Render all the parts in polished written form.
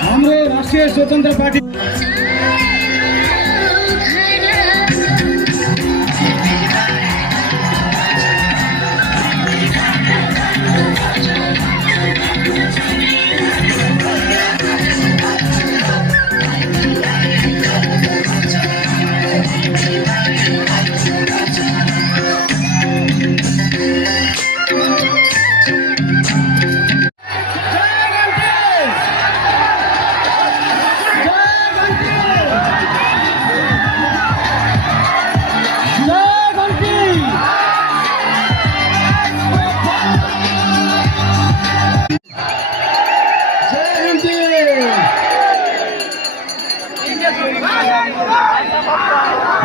हाम्रो राष्ट्रिय स्वतन्त्र पार्टी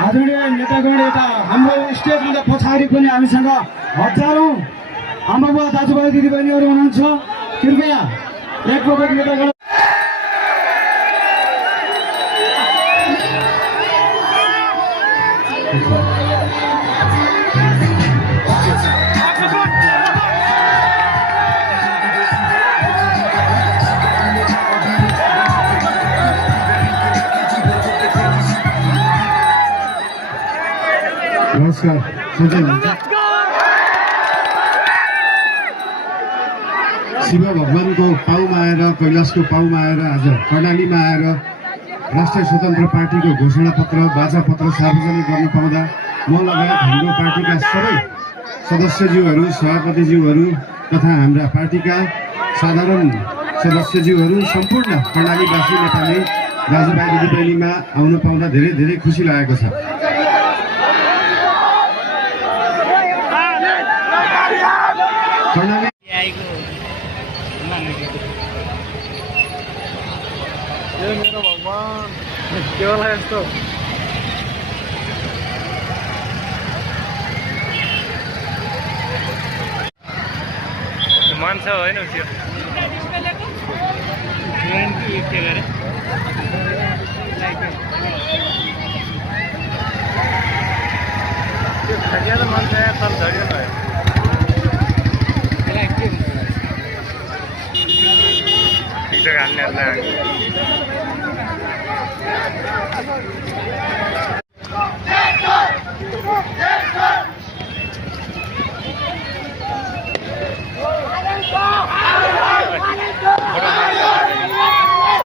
आदरणीय नेतागण यता हाम्रो स्टेजभन्दा पछाडि पनि हामीसँग हजारौं आमाबुवा दाजुभाइ दिदीबहिनीहरू हुनुहुन्छ। कृपया एकपटक नेतागण नमस्कार। शिव भगवानको पाउमा आएर कैलाशको पाउमा आएर आज कर्णालीमा आएर राष्ट्रिय स्वतन्त्र पार्टीको घोषणा पत्र बाजा पत्र सार्वजनिक गर्न पाउँदा म लगायत हाम्रो पार्टीका सबै सदस्यज्यूहरू सभापतिज्यूहरू तथा हाम्रा पार्टीका साधारण सदस्यज्यूहरू सम्पूर्ण कर्णालीवासी नेपाली दाजुभाइ दिदीबहिनीमा आउन पाउँदा धेरै धेरै खुसी लागेको छ। मेरो भगवान के होला यस्तो मान्छ होइन त्यो ठगिएर मान्छ तर झरियो भयो ठिक हान्नेहरूलाई